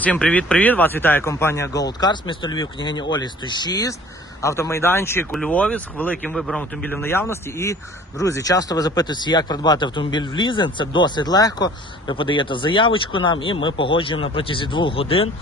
Всім привіт-привіт! Вас вітає компанія Gold Cars, місто Львів, княгині Олі 106, автомайданчик у Львові з великим вибором автомобілів наявності. І, друзі, часто ви запитуєте, як придбати автомобіль в лізинг. Це досить легко. Ви подаєте заявочку нам і ми погоджуємо на протязі двох годин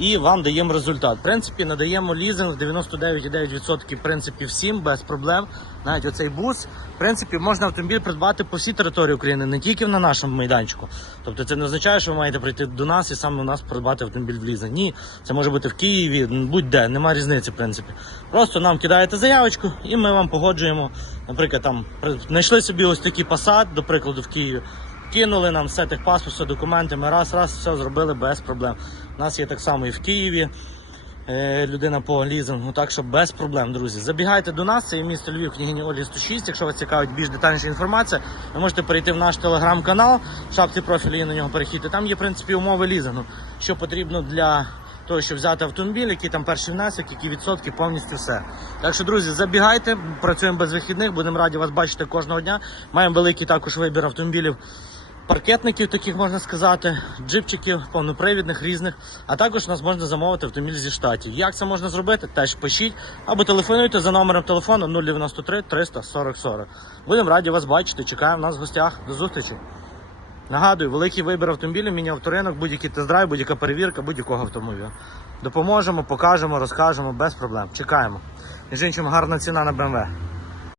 і вам даємо результат. В принципі, надаємо лізинг 99,9% в принципі всім без проблем. Навіть оцей бус. В принципі, можна автомобіль придбати по всій території України, не тільки на нашому майданчику. Тобто це не означає, що ви маєте прийти до нас і саме у нас придбати автомобіль в лізинг. Ні, це може бути в Києві, будь-де, немає різниці, в принципі. Просто нам кидаєте заявочку і ми вам погоджуємо. Наприклад, там знайшли собі ось такий посад, до прикладу, в Києві. Кинули нам все техпаспорт, все документи. Ми раз, раз все зробили без проблем. У нас є так само і в Києві е, людина по лізингу, так що без проблем, друзі. Забігайте до нас, це є місто Львів, княгині Олі 106. Якщо вас цікавить більш детальніша інформація, ви можете перейти в наш телеграм-канал, в шапці профілю є на нього перехід. Там є в принципі умови лізингу, що потрібно для того, щоб взяти автомобіль, який там перший внесок, які відсотки, повністю все. Так що, друзі, забігайте, працюємо без вихідних, будемо раді вас бачити кожного дня. Маємо великий також вибір автомобілів паркетників, таких можна сказати, джипчиків, повнопривідних, різних. А також нас можна замовити автомобіль зі штатів. Як це можна зробити? Теж пишіть або телефонуйте за номером телефону 093 340 40. Будемо раді вас бачити. Чекаємо нас в гостях. До зустрічі. Нагадую, великий вибір автомобілів, міні-авторинок, будь-який тест-драйв, будь-яка перевірка будь-якого автомобіля. Допоможемо, покажемо, розкажемо без проблем. Чекаємо. Між іншим, гарна ціна на BMW.